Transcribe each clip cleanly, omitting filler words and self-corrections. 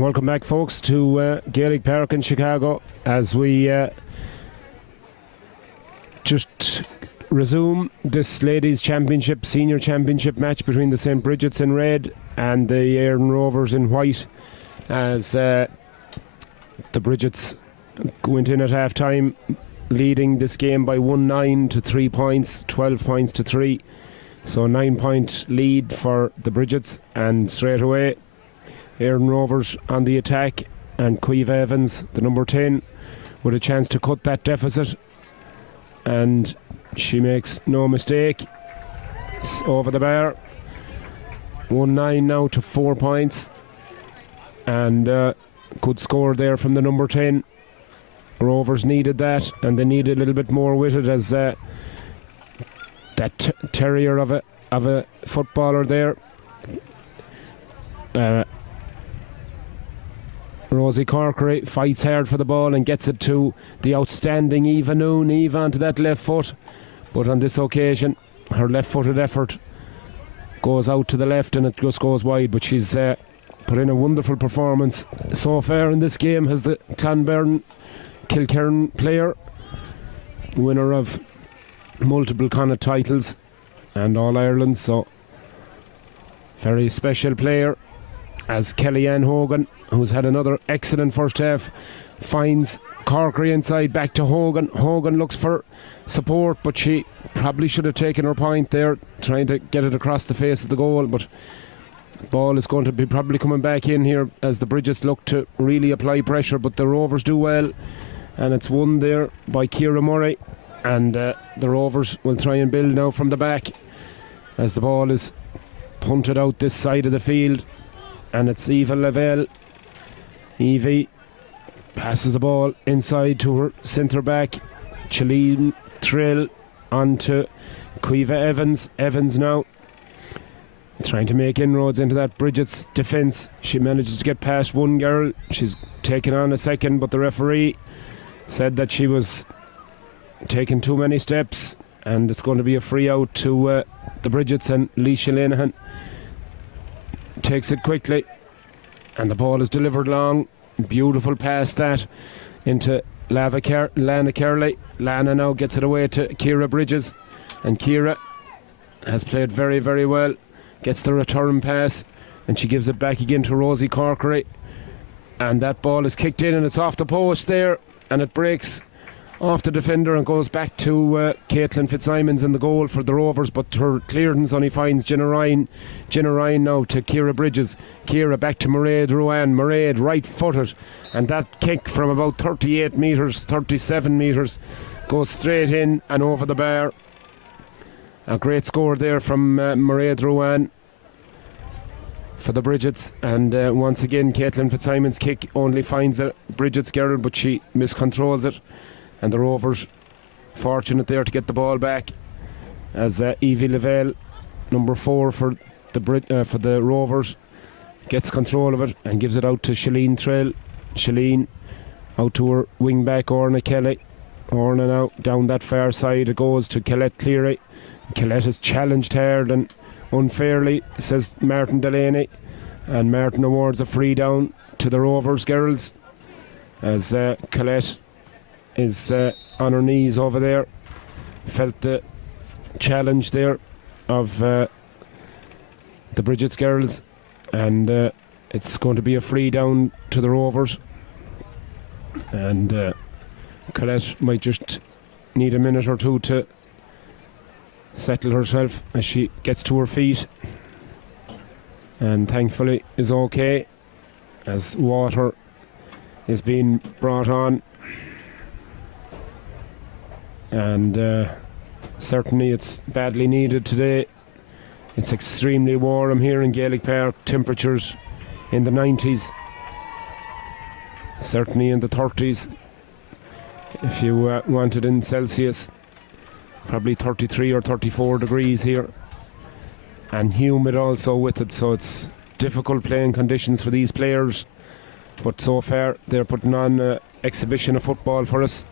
Welcome back, folks, to Gaelic Park in Chicago as we just resume this ladies' championship, senior championship match between the St. Bridget's in red and the Éireann Rovers in white, as the Bridget's went in at half time leading this game by 1-9 to 3 points, 12 points to 3. So a 9-point lead for the Bridget's, and straight away Éireann Rovers on the attack, and Caoimhe Evans, the number 10, with a chance to cut that deficit, and she makes no mistake. It's over the bar. 1-9 now to 4 points, and good score there from the number 10. Rovers needed that, and they needed a little bit more with it, as that terrier of a footballer there, Rosie Corkery, fights hard for the ball and gets it to the outstanding Eva Noon. Eva onto that left foot, but on this occasion her left-footed effort goes out to the left and it just goes wide, but she's put in a wonderful performance so far in this game as the Clonberne Kilkerran player, winner of multiple Connacht titles and All-Ireland, so very special player, as Kellyanne Hogan, who's had another excellent first half, finds Corkery inside, back to Hogan. Hogan looks for support, but she probably should have taken her point there, trying to get it across the face of the goal, but the ball is going to be probably coming back in here as the Bridget's look to really apply pressure, but the Rovers do well, and it's won there by Ciara Murray, and the Rovers will try and build now from the back as the ball is punted out this side of the field, and it's Eva Lavelle. Evie passes the ball inside to her centre back, Chalene Trill, onto Caoimhe Evans. Evans now trying to make inroads into that Bridget's defence. She manages to get past one girl. She's taken on a second, but the referee said that she was taking too many steps, and it's going to be a free out to the Bridget's, and Leisha Linehan takes it quickly, and the ball is delivered long. Beautiful pass that into Lana Kerley. Lana now gets it away to Ciara Bridges, and Ciara has played very, very well. Gets the return pass, and she gives it back again to Rosie Corkery, and that ball is kicked in, and it's off the post there, and it breaks off the defender and goes back to Caitlin Fitzsimons in the goal for the Rovers, but her clearance only finds Jenna Ryan now to Ciara Bridges. Ciara back to Mairead Ruan. Mairead right footed, and that kick from about 38 metres, 37 metres, goes straight in and over the bar. A great score there from Mairead Ruan for the Bridget's, and once again Caitlin Fitzsimons' kick only finds a Bridget's girl, but she miscontrols it, and the Rovers fortunate there to get the ball back, as Evie Lavelle, number 4 for the Rovers, gets control of it and gives it out to Chalene Trill. Chalene out to her wing back Orna Kelly. Orna now down that far side, it goes to Colette Cleary. Colette is challenged hard and unfairly, says Martin Delaney, and Martin awards a free down to the Rovers girls, as Colette is on her knees over there, felt the challenge there of the Bridget's girls, and it's going to be a free down to the Rovers, and Colette might just need a minute or two to settle herself as she gets to her feet, and thankfully is okay, as water is being brought on, and certainly it's badly needed today. It's extremely warm here in Gaelic Park, temperatures in the 90s, certainly in the 30s if you want it in Celsius, probably 33 or 34 degrees here, and humid also with it, so it's difficult playing conditions for these players, but so far they're putting on an exhibition of football for us.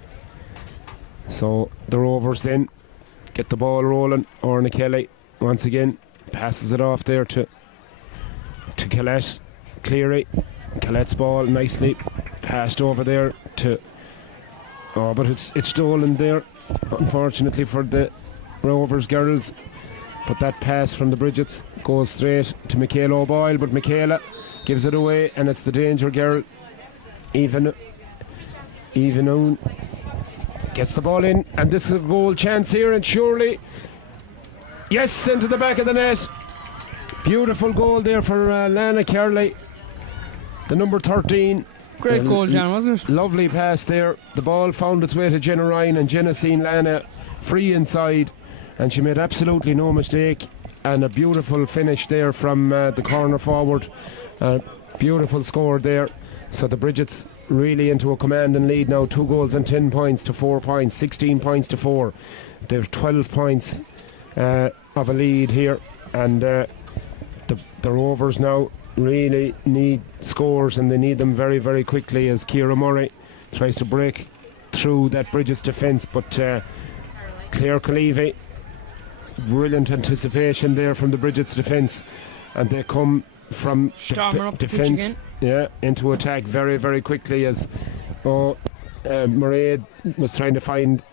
So the Rovers then get the ball rolling. Orna Kelly once again passes it off there to Colette Cleary. Colette's ball nicely passed over there to... Oh, but it's stolen there, unfortunately for the Rovers girls. But that pass from the Bridgets goes straight to Michaela O'Boyle, but Michaela gives it away, and it's the danger girl. Even gets the ball in, and this is a goal chance here, and surely, yes, into the back of the net. Beautiful goal there for Lana Kerley, the number 13. Great goal, John, wasn't it? Lovely pass there. The ball found its way to Jenna Ryan, and Jenna seen Lana free inside, and she made absolutely no mistake. And a beautiful finish there from the corner forward. Beautiful score there. So the Bridgets really into a commanding lead now. 2 goals and 10 points to 4 points, 16 points to 4. They're 12 points of a lead here, and the Rovers now really need scores, and they need them very, very quickly as Ciara Murray tries to break through that Bridget's defence. But Claire Collevy, brilliant anticipation there from the Bridget's defence, and they come from defence into attack very, very quickly as Mairead was trying to find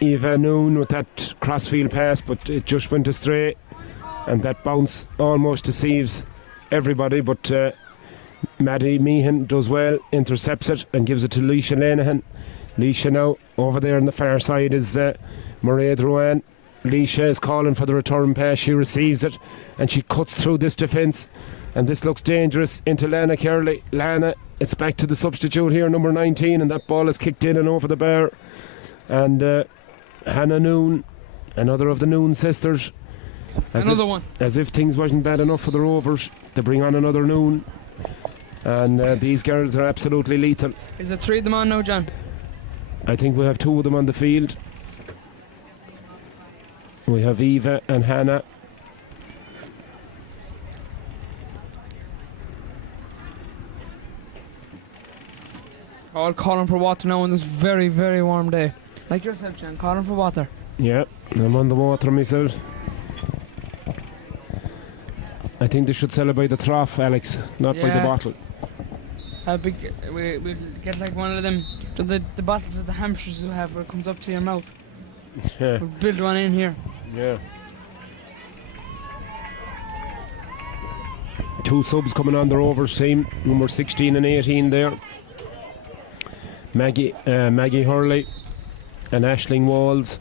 Eva Noon with that crossfield pass, but it just went astray, and that bounce almost deceives everybody. But Maddie Meehan does well, intercepts it and gives it to Leisha Lenihan. Leisha now over there on the far side is Mairead Ruane. Leisha is calling for the return pass. She receives it and she cuts through this defence, and this looks dangerous into Lana Kerley. Lana, it's back to the substitute here, number 19, and that ball is kicked in and over the bar. And Hannah Noon, another of the Noon sisters, as if things wasn't bad enough for the Rovers, they bring on another Noon, and these girls are absolutely lethal. Is there 3 of them on now, John? I think we have 2 of them on the field. We have Eva and Hannah. All calling for water now on this very, very warm day. Like yourself, John, calling for water. Yeah, I'm on the water myself. I think they should sell it by the trough, Alex, not by the bottle. We'll get like one of them, the bottles that the hamsters will have where it comes up to your mouth. Yeah. We'll build one in here. Yeah. 2 subs coming on the Rovers team, number 16 and 18 there. Maggie Hurley and Aisling Walls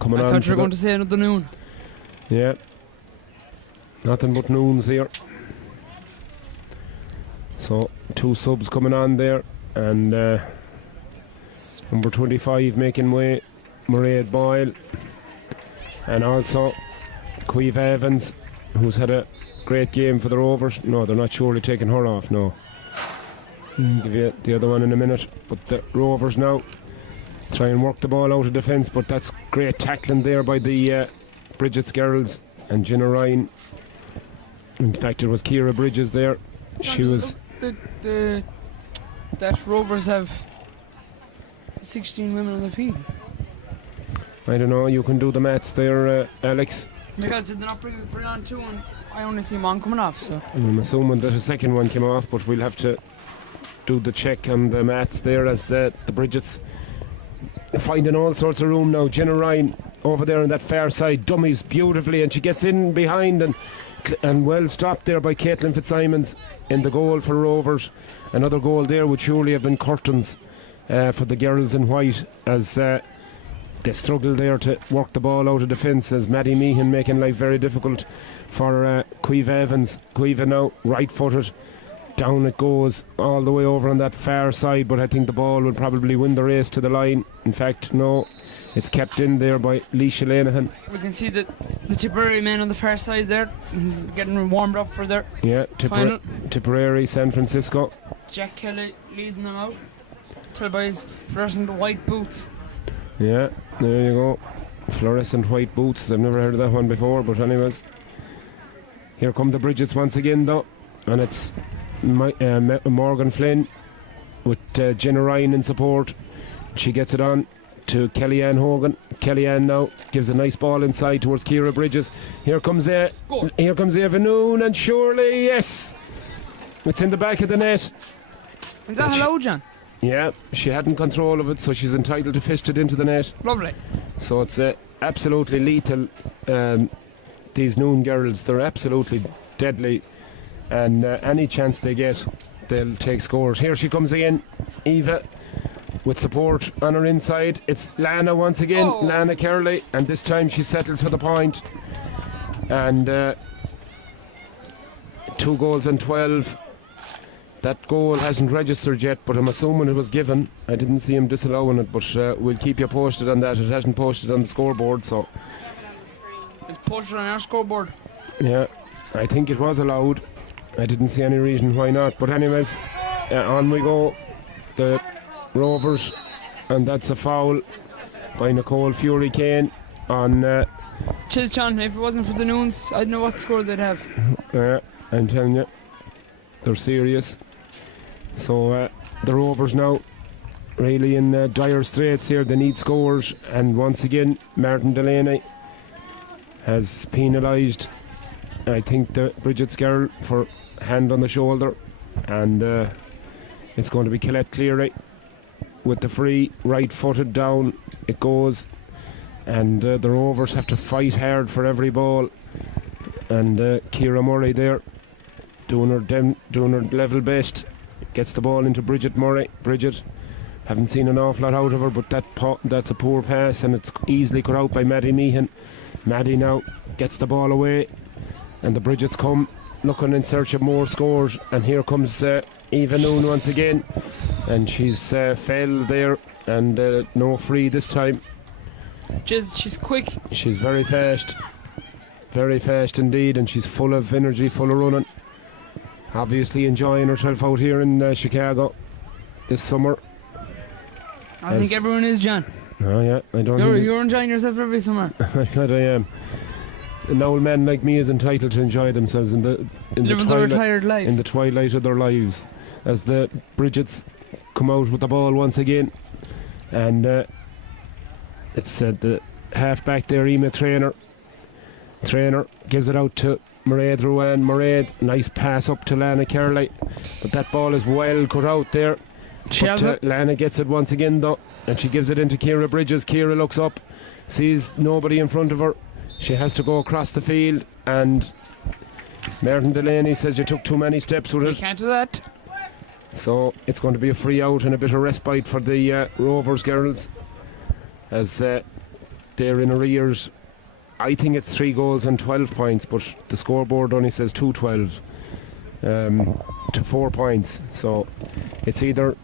coming on. I thought you were going to say another Noon. Yeah. Nothing but Noons here. So 2 subs coming on there, and number 25 making way, Mairead Boyle, and also Caoimhe Evans, who's had a great game for the Rovers. No, they're not surely taking her off, no. Give you the other one in a minute. But the Rovers now try and work the ball out of defence, but that's great tackling there by the Bridget's girls and Jenna Ryan. In fact, it was Ciara Bridges there. She was... that Rovers have 16 women on the field. I don't know, you can do the maths there, Alex. Because did they not bring on 2, and I only see 1 coming off, so... I'm assuming that a second one came off, but we'll have to do the check on the maths there as the Bridgets finding all sorts of room now. Jenna Ryan over there on that far side dummies beautifully, and she gets in behind and well stopped there by Caitlin Fitzsimons in the goal for Rovers. Another goal there would surely have been curtains for the girls in white as they struggle there to work the ball out of defence, as Maddie Meehan making life very difficult for Caoimhe Evans. Caoimhe now right footed, down it goes all the way over on that far side, but I think the ball will probably win the race to the line. In fact, no, it's kept in there by Leisha Lenihan. We can see the Tipperary men on the far side there getting warmed up for their Tipperary, San Francisco. Jack Kelly leading them out till by his fluorescent white boots. Yeah, there you go, fluorescent white boots. I've never heard of that one before, but anyways, here come the Bridgets once again though, and it's Morgan Flynn with Jenna Ryan in support. She gets it on to Kellyanne Hogan. Kellyanne now gives a nice ball inside towards Ciara Bridges. Here comes Eva Noon, and surely, yes, It's in the back of the net. Is that allowed, John? Yeah, she hadn't control of it, so she's entitled to fist it into the net. Lovely. So it's absolutely lethal. These Noon girls, they're absolutely deadly. And any chance they get, they'll take scores. Here she comes again, Eva, with support on her inside. It's Lana once again, Lana Kerley, and this time she settles for the point. And 2 goals and 12. That goal hasn't registered yet, but I'm assuming it was given. I didn't see him disallowing it, but we'll keep you posted on that. It hasn't posted on the scoreboard, so. It's posted on our scoreboard. Yeah, I think it was allowed. I didn't see any reason why not. But anyways, on we go. The Rovers, and that's a foul by Nicole Fury Kane on. Cheers, John. If it wasn't for the Noons, I don't know what score they'd have. I'm telling you, they're serious. So the Rovers now really in dire straits here. They need scores, and once again Martin Delaney has penalised, I think, the Bridget's girl for hand on the shoulder, and it's going to be Colette Cleary with the free, right-footed down it goes, and the Rovers have to fight hard for every ball, and Ciara Murray there doing her level best, gets the ball into Bridget Murray. Bridget, haven't seen an awful lot out of her, but that's a poor pass, and it's easily cut out by Maddie Meehan. Maddie now gets the ball away, and the Bridgets come looking in search of more scores, and here comes Eva Noon once again, and she's fell there, and no free this time. She's quick. She's very fast indeed, and she's full of energy, full of running. Obviously enjoying herself out here in Chicago this summer. I think everyone is, John. Oh yeah, I don't. You're enjoying yourself every summer. God, I am. An old man like me is entitled to enjoy themselves in the retired life. In the twilight of their lives, as the Bridgets come out with the ball once again, and it's the half back there, Ema Trainer gives it out to Mairead Ruan. Mairead, nice pass up to Lana Kerley, but that ball is well cut out there. Lana gets it once again though, and she gives it into Ciara Bridges. Ciara looks up, sees nobody in front of her. She has to go across the field, and Martin Delaney says you took too many steps with it. You can't do that. So it's going to be a free out and a bit of respite for the Rovers girls, as they're in arrears. I think it's 3 goals and 12 points, but the scoreboard only says 2 12 to 4 points. So it's either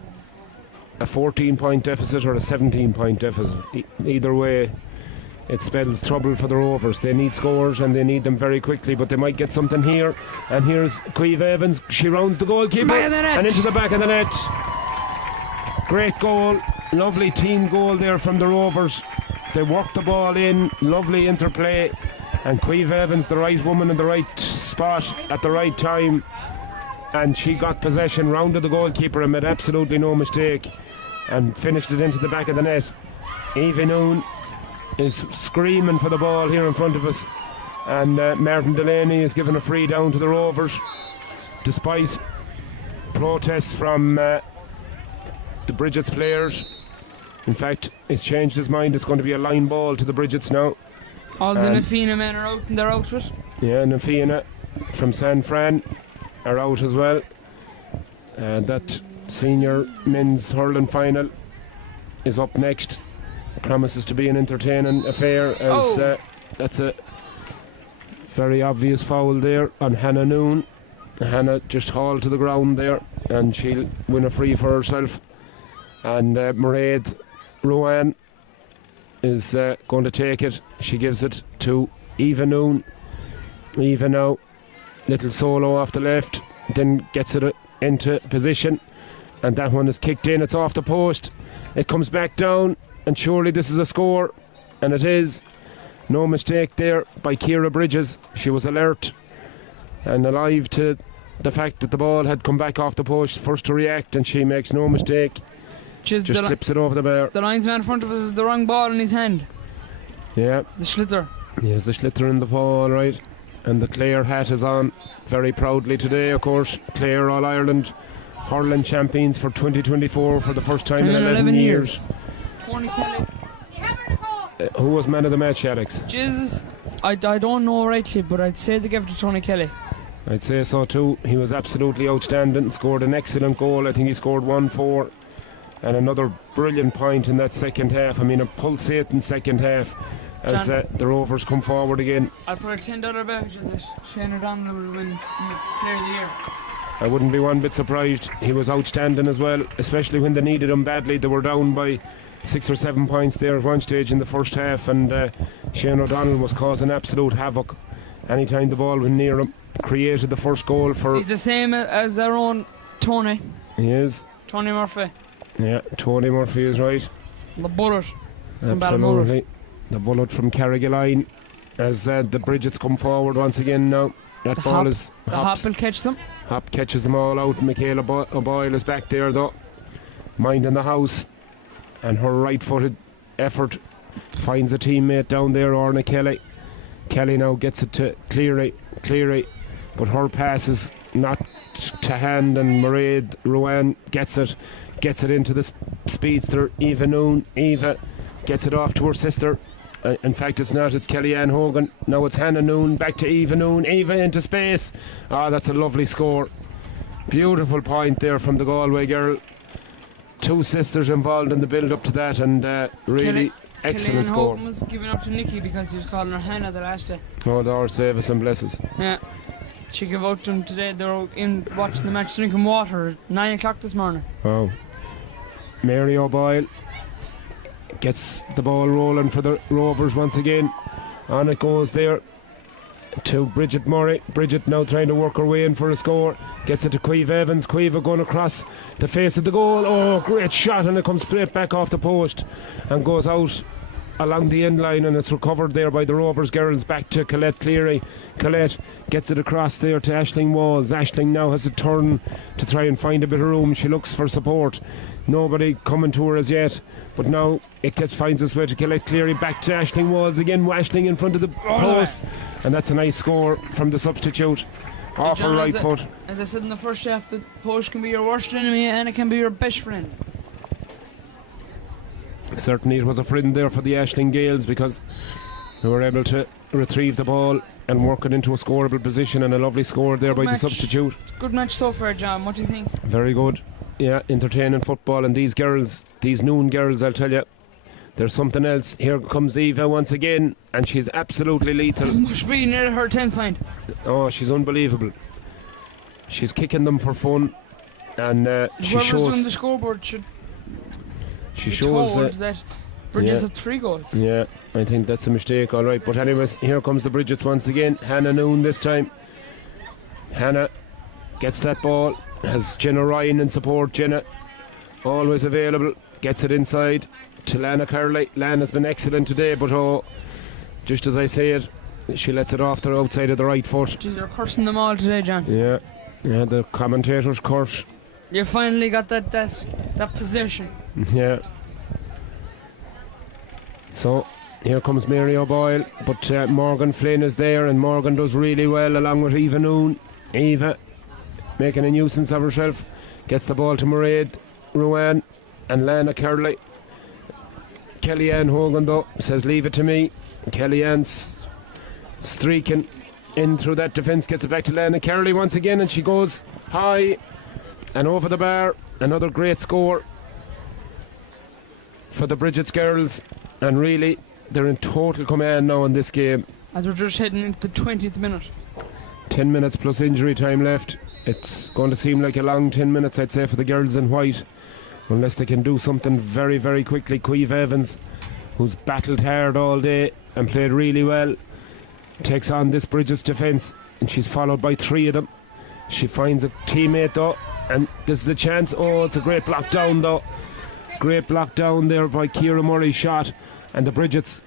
a 14-point deficit or a 17-point deficit. Either way, it spells trouble for the Rovers. They need scores, and they need them very quickly, but they might get something here. And here's Caoimhe Evans. She rounds the goalkeeper and into the back of the net. Great goal. Lovely team goal there from the Rovers. They worked the ball in, lovely interplay, and Caoimhe Evans, the right woman in the right spot at the right time, and she got possession, rounded the goalkeeper and made absolutely no mistake, and finished it into the back of the net. Eva Noon is screaming for the ball here in front of us, and Martin Delaney is given a free down to the Rovers, despite protests from the Bridgets players. In fact, he's changed his mind. It's going to be a line ball to the Bridgets now. All the Nafina men are out, and they're out for it. Yeah, Nafina from San Fran are out as well. That senior men's hurling final is up next. Promises to be an entertaining affair, as that's a very obvious foul there on Hannah Noon. Hannah just hauled to the ground there, and she'll win a free for herself. And Mairead Ruan is going to take it. She gives it to Eva Noon. Eva now, little solo off the left, then gets it into position, and that one is kicked in. It's off the post. It comes back down, and surely this is a score, and it is. No mistake there by Ciara Bridges. She was alert and alive to the fact that the ball had come back off the post, first to react, and she makes no mistake. Just clips it over the bar. The linesman in front of us is the wrong ball in his hand. Yeah. The schlitter. He has the schlitter in the paw, all right. And the Clare hat is on very proudly today, of course. Clare All-Ireland hurling champions for 2024 for the first time in 11 years. Tony Kelly. Who was man of the match, Alex? Jesus, I don't know rightly, but I'd say they gave it to Tony Kelly. I'd say so too. He was absolutely outstanding, scored an excellent goal. I think he scored 1-4 and another brilliant point in that second half. I mean, a pulsating second half as the Rovers come forward again. I'd put a $10 bet on that Shane O'Donnell will win Player of the Year. I wouldn't be one bit surprised. He was outstanding as well, especially when they needed him badly. They were down by 6 or 7 points there at one stage in the first half, and Shane O'Donnell was causing absolute havoc anytime the ball went near him. Created the first goal for... He's the same as our own Tony. He is. Tony Murphy. Yeah, Tony Murphy is right. The bullet from Absolutely. The bullet from Carrigaline as the Bridgets come forward once again now. That ball is... The Hop will catch them. Hop catches them all out. Michaela O'Boyle is back there though, minding the house, and her right-footed effort finds a teammate down there, Orna Kelly. Kelly now gets it to Cleary, but her pass is not to hand, and Mairead Rowan gets it into the speedster Eva Noon. Eva gets it off to her sister. In fact, it's not, it's Kellyanne Hogan. Now it's Hannah Noon, back to Eva Noon. Eva into space. That's a lovely score. Beautiful point there from the Galway girl. Two sisters involved in the build up to that, and really excellent Kellyanne score. Hogan was giving up to Nicky because he was calling her Hannah the last day. Oh, Lord save us and bless us. Yeah. She gave out to him today. They were in watching the match, drinking water at 9 o'clock this morning. Wow. Mary O'Boyle gets the ball rolling for the Rovers once again. On it goes there to Bridget Murray. Bridget now trying to work her way in for a score. Gets it to Queeve Evans. Queeve going across the face of the goal. Oh, great shot, and it comes straight back off the post and goes out along the end line, and it's recovered there by the Rovers girls. Back to Colette Cleary. Colette gets it across there to Aisling Walls. Aisling now has to turn to try and find a bit of room. She looks for support. Nobody coming to her as yet, but now it finds its way to Colette Cleary. Back to Aisling Walls again. Aisling in front of the post, and that's a nice score from the substitute off her right foot. As I said in the first half, the post can be your worst enemy and it can be your best friend. Certainly it was a friend there for the Aisling Gales, because they were able to retrieve the ball and work it into a scoreable position, and a lovely score there by the substitute. Good match so far, John. What do you think? Very good. Yeah, entertaining football, and these girls, these Noon girls, I'll tell you, there's something else. Here comes Eva once again, and she's absolutely lethal. Must be near her 10th point. Oh, she's unbelievable. She's kicking them for fun, and she shows... Whoever's on the scoreboard should... She shows that Bridges had 3 goals. Yeah, I think that's a mistake, all right. But anyways, here comes the Bridgets once again. Hannah Noon this time. Hannah gets that ball, has Jenna Ryan in support. Jenna, always available, gets it inside to Lana Curley. Lana's been excellent today, but just as I say it, she lets it off the outside of the right foot. Jeez, you're cursing them all today, John. Yeah, the commentators curse. You finally got that possession. Yeah. So here comes Mary O'Boyle, but Morgan Flynn is there, and Morgan does really well along with Eva Noon. Eva making a nuisance of herself, gets the ball to Mairead Rowan and Lana Curley. Kellyanne Hogan though says leave it to me. Kellyanne's streaking in through that defence, gets it back to Lana Curley once again, and she goes high and over the bar. Another great score for the Bridgets girls, and really they're in total command now in this game. As we're just heading into the 20th minute. 10 minutes plus injury time left. It's going to seem like a long 10 minutes, I'd say, for the girls in white, unless they can do something very, very quickly. Queeve Evans, who's battled hard all day and played really well, takes on this Bridgets defence, and she's followed by 3 of them. She finds a teammate though, and this is a chance. Oh, it's a great block down though. Great block down there by Ciara Murray's shot, and the Bridgets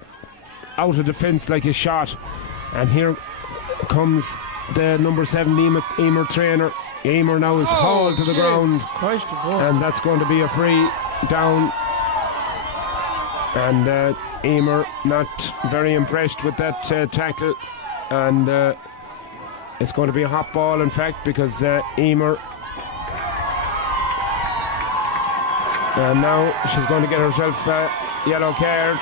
out of defence like a shot. And here comes the number 7 Emer trainer. Emer now is hauled to the ground, and that's going to be a free down. And Emer not very impressed with that tackle, and it's going to be a hot ball, in fact, because Emer. And now she's going to get herself a yellow card.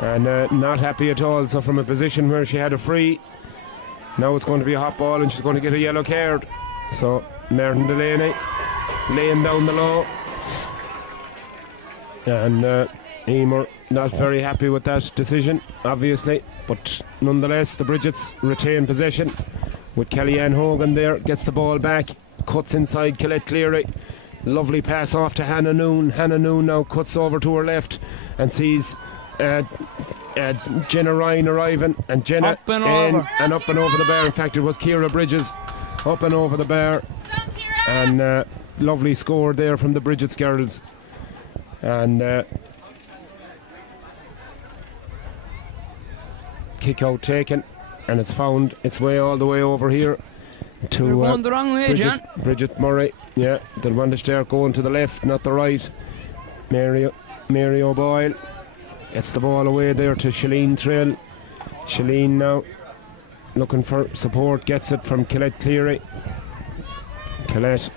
And not happy at all. So from a position where she had a free, now it's going to be a hot ball and she's going to get a yellow card. So Martin Delaney laying down the law. And Emer not very happy with that decision, obviously. But nonetheless, the Bridgets retain possession with Kellyanne Hogan there. Gets the ball back, cuts inside Colette Cleary. Lovely pass off to Hannah Noon. Hannah Noon now cuts over to her left and sees Jenna Ryan arriving, and Jenna up and over. And up and over the bar. In fact, it was Ciara Bridges up and over the bar, and lovely score there from the Bridgets girls. And kick out taken, and it's found its way all the way over here to You're going the wrong way, Bridget Murray. Yeah, they'll want to start going to the left, not the right. Mary O'Boyle gets the ball away there to Shalene Trill. Shalene now looking for support, gets it from Colette Cleary. Colette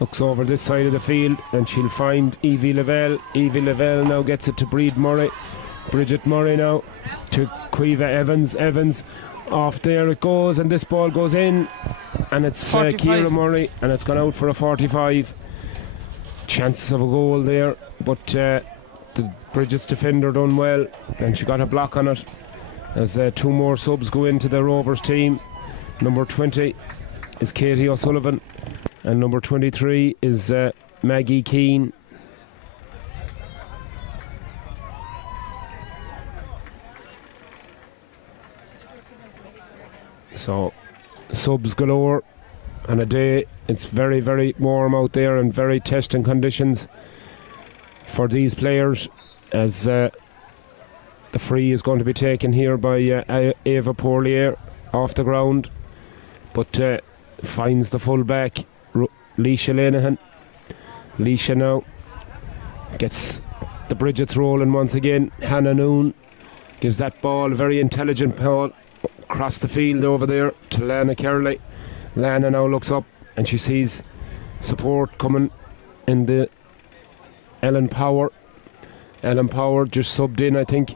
looks over this side of the field and she'll find Evie Lavelle. Evie Lavelle now gets it to Bridget Murray now to Quiva Evans. Evans off there it goes, and this ball goes in, and it's Ciara Murray, and it's gone out for a 45. Chances of a goal there, but the Bridget's defender done well, and she got a block on it as two more subs go into the Rovers team. Number 20 is Katie O'Sullivan, and number 23 is Maggie Keane. So subs galore on a day. It's very, very warm out there and very testing conditions for these players, as the free is going to be taken here by Ava Pourlier off the ground, but finds the full back Leisha Lenihan. Leisha now gets the Bridgets rolling once again. Hannah Noon gives that ball, a very intelligent ball, across the field over there to Lana Kerley. Lana now looks up and she sees support coming in the Ellen Power. Ellen Power just subbed in, I think.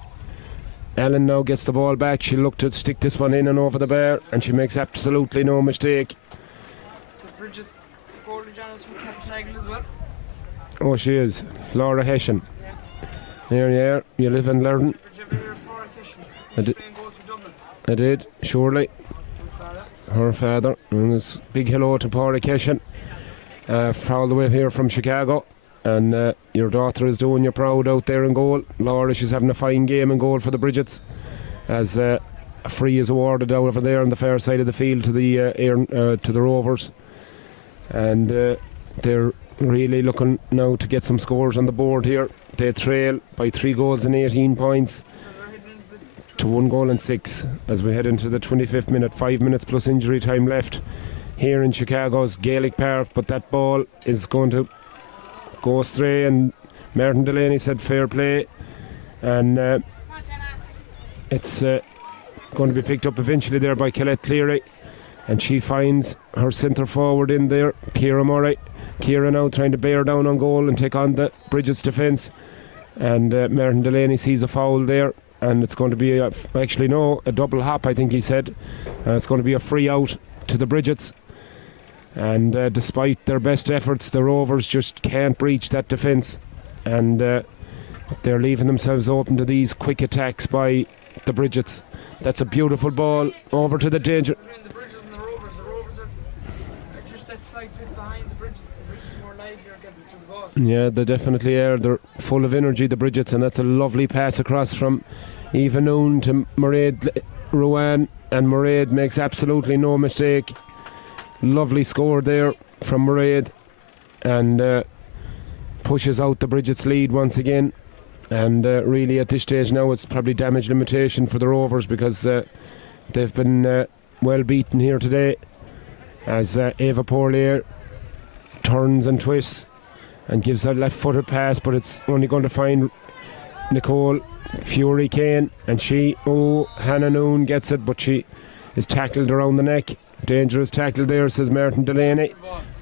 Ellen now gets the ball back. She'll look to stick this one in and over the bar, and she makes absolutely no mistake. The Bridges goalie Janice from Campshagle as well. Oh, she is. Laura Hessian. Yeah. There you are. You live and learn. I did, surely. Her father. And it's big hello to Paula Keshan, all the way here from Chicago. And your daughter is doing you proud out there in goal. Laura, she's having a fine game in goal for the Bridgets, as a free is awarded over there on the far side of the field to the Rovers. And they're really looking now to get some scores on the board here. They trail by 3 goals and 18 points to 1 goal and 6 as we head into the 25th minute. 5 minutes plus injury time left here in Chicago's Gaelic Park, but that ball is going to go astray, and Martin Delaney said fair play, and it's going to be picked up eventually there by Colette Cleary, and she finds her centre forward in there, Ciara Murray. Ciara now trying to bear down on goal and take on the Bridget's defence, and Martin Delaney sees a foul there, and it's going to be a double hop, I think he said, and it's going to be a free out to the Bridgets. And despite their best efforts, the Rovers just can't breach that defence, and they're leaving themselves open to these quick attacks by the Bridgets. That's a beautiful ball over to the danger. The Bridges and the Rovers are just that side bit behind the Bridges. The Bridges are more lively are getting to the ball. Yeah, they definitely are. They're full of energy, the Bridgets, and that's a lovely pass across from Eva Noon to Mairead Rowan, and Mairead makes absolutely no mistake. Lovely score there from Mairead, and pushes out the Bridgets lead once again. And really at this stage now it's probably damage limitation for the Rovers, because they've been well beaten here today, as Ava Pourlier turns and twists and gives a left footed pass, but it's only going to find Nicole Fury Kane, and Hannah Noon gets it, but she is tackled around the neck. Dangerous tackle there, says Martin Delaney.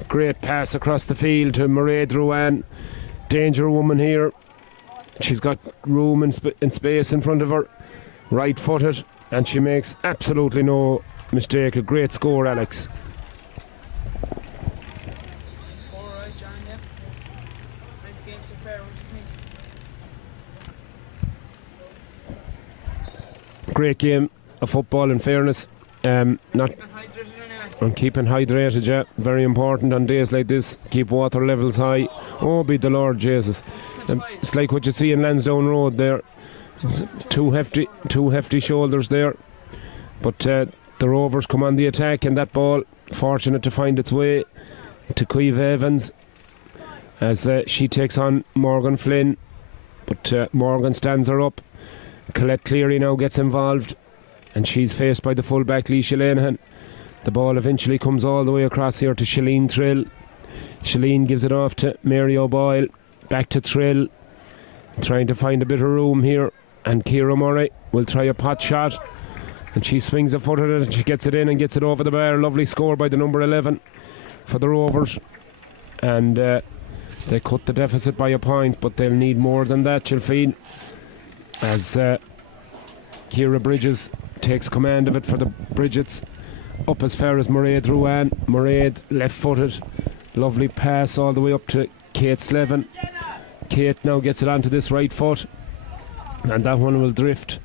Great pass across the field to Mairead Ruan. Danger woman here. She's got room and space in front of her. Right footed, and she makes absolutely no mistake. A great score, Alex. Score, right, John, yeah. Nice game so far, what do you think? Great game of football, in fairness. And keeping hydrated, yeah, very important on days like this. Keep water levels high. Oh, be the Lord Jesus. It's like what you see in Lansdowne Road there. Two hefty shoulders there. But the Rovers come on the attack, and that ball, fortunate to find its way to Caoimhe Evans as she takes on Morgan Flynn. But Morgan stands her up. Colette Cleary now gets involved, and she's faced by the fullback Leisha Lenihan. The ball eventually comes all the way across here to Shalene Trill. Shalene gives it off to Mary O'Boyle. Back to Trill, trying to find a bit of room here. And Ciara Murray will try a pot shot, and she swings a foot at it, and she gets it in and gets it over the bar. Lovely score by the number 11 for the Rovers. And they cut the deficit by a point, but they'll need more than that, you'll feel, as Ciara Bridges takes command of it for the Bridgets. Up as far as Mairead Ruan. Mairead left footed. Lovely pass all the way up to Kate Slevin. Kate now gets it onto this right foot, and that one will drift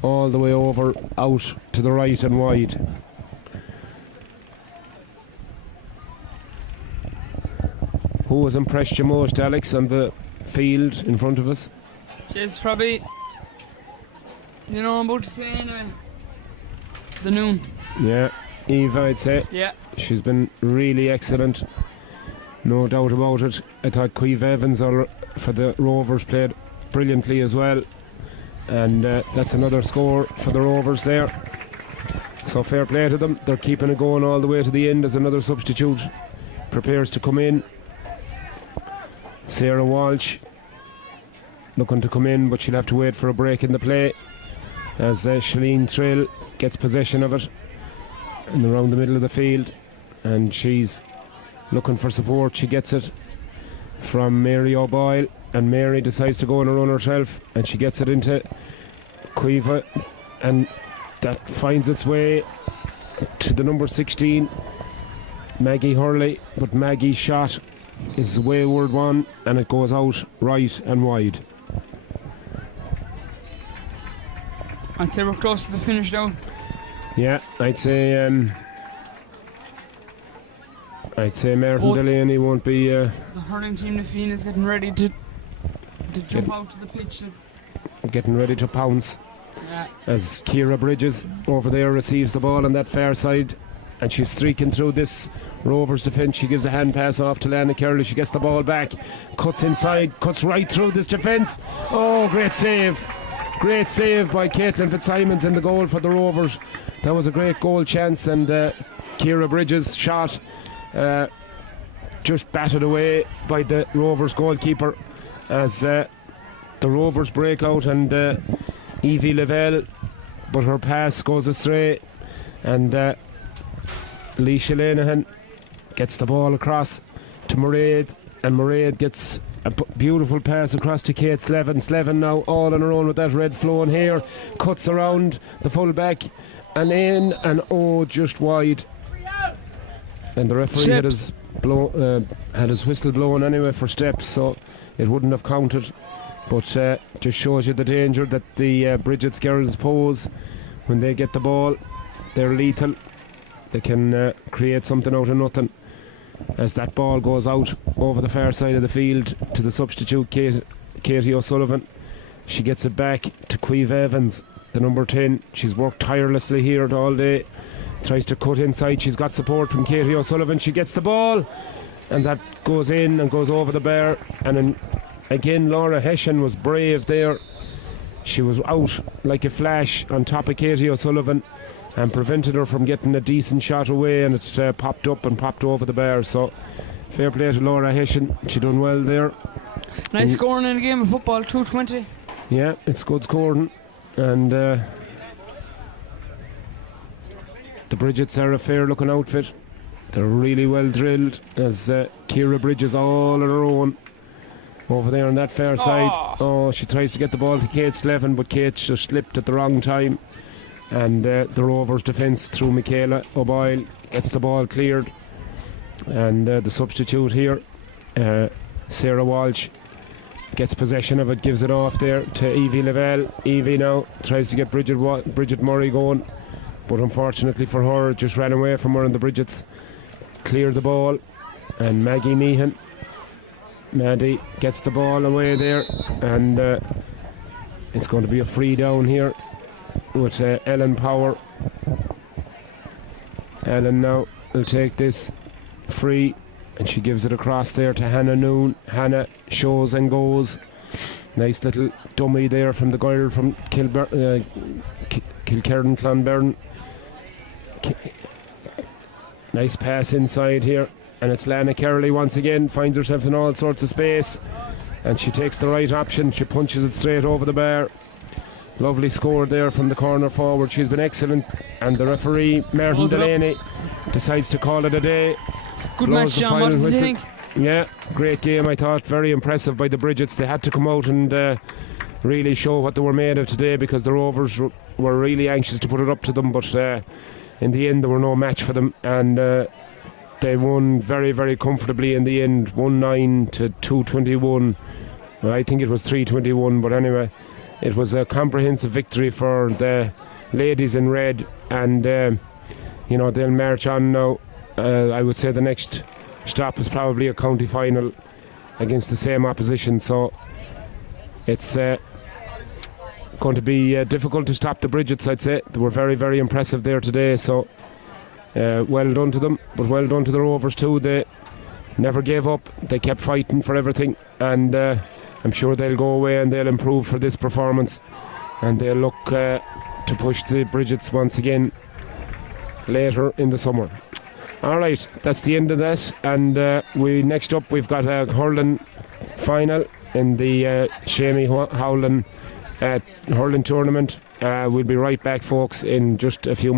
all the way over out to the right and wide. Who has impressed you most, Alex, on the field in front of us? She's probably, I'm about to say anyway, the Noon. Yeah, Eva, I'd say. Yeah. She's been really excellent, no doubt about it. I thought Caoimhe Evans for the Rovers played brilliantly as well, and that's another score for the Rovers there. So fair play to them. They're keeping it going all the way to the end as another substitute prepares to come in. Sarah Walsh looking to come in, but she'll have to wait for a break in the play as Shalene Trill gets possession of it and around the middle of the field, and she's looking for support. She gets it from Mary O'Boyle, and Mary decides to go on a run herself, and she gets it into Caoimhe, and that finds its way to the number 16, Maggie Hurley, but Maggie's shot is a wayward one, and it goes out right and wide. I'd say we're close to the finish now. Yeah, I'd say Martin Delaney won't be. The hurling team, the Fiend, is getting ready to jump out to the pitch. Getting ready to pounce. Yeah. As Ciara Bridges over there receives the ball on that far side, and she's streaking through this Rovers defence. She gives a hand pass off to Lana Kerley. She gets the ball back, cuts inside, cuts right through this defence. Oh, great save. Great save by Caitlin Fitzsimons in the goal for the Rovers. That was a great goal chance, and Ciara Bridges' shot just batted away by the Rovers goalkeeper as the Rovers break out, and Evie Lavelle, but her pass goes astray, and Leisha Lenihan gets the ball across to Mairead, and Mairead gets a beautiful pass across to Kate Slevin. Slevin now all on her own with that red flowing hair, cuts around the full back and in, and just wide. And the referee had his whistle blown anyway for steps, so it wouldn't have counted. But just shows you the danger that the Bridget's girls pose when they get the ball. They're lethal. They can create something out of nothing. As that ball goes out over the far side of the field to the substitute Katie O'Sullivan. She gets it back to Caoimhe Evans, the number 10. She's worked tirelessly here all day. Tries to cut inside. She's got support from Katie O'Sullivan. She gets the ball, and that goes in and goes over the bar. And again, Laura Hessian was brave there. She was out like a flash on top of Katie O'Sullivan and prevented her from getting a decent shot away, and it popped up and popped over the bar. So fair play to Laura Hessian. She done well there. Nice scoring in a game of football, 2:20. Yeah, it's good scoring. And the Bridgets are a fair looking outfit. They're really well drilled, as Ciara Bridges all on her own over there on that far side. Oh, she tries to get the ball to Kate Slevin, but Kate just slipped at the wrong time. And the Rovers defence through Michaela O'Boyle gets the ball cleared. And the substitute here, Sarah Walsh, gets possession of it, gives it off there to Evie Lavelle. Evie now tries to get Bridget Murray going, but unfortunately for her, it just ran away from her, and the Bridgets clear the ball. And Maggie Meehan, Maddie gets the ball away there, and it's going to be a free down here with Ellen Power. Ellen now will take this free, and she gives it across there to Hannah Noon. Hannah shows and goes. Nice little dummy there from the girl from Kilkerran Clonbern. Nice pass inside here, and it's Lana Kerley once again, finds herself in all sorts of space, and she takes the right option. She punches it straight over the bar. Lovely score there from the corner forward. She's been excellent, and the referee Martin Delaney decides to call it a day. Good match, John. What did you think? Yeah, great game, I thought. Very impressive by the Bridgets. They had to come out and really show what they were made of today, because the Rovers were really anxious to put it up to them, but in the end they were no match for them, and they won very, very comfortably in the end. 1-9 to 2-21. Well, I think it was 3-21, but anyway, it was a comprehensive victory for the ladies in red, and they'll march on now. I would say the next stop is probably a county final against the same opposition, so it's going to be difficult to stop the Bridgets, I'd say. They were very, very impressive there today, so well done to them, but well done to the Rovers too. They never gave up, they kept fighting for everything, and I'm sure they'll go away and they'll improve for this performance, and they'll look to push the Bridgets once again later in the summer. Alright, that's the end of that, and next up we've got a hurling final in the Shamey Howland hurling tournament. We'll be right back, folks, in just a few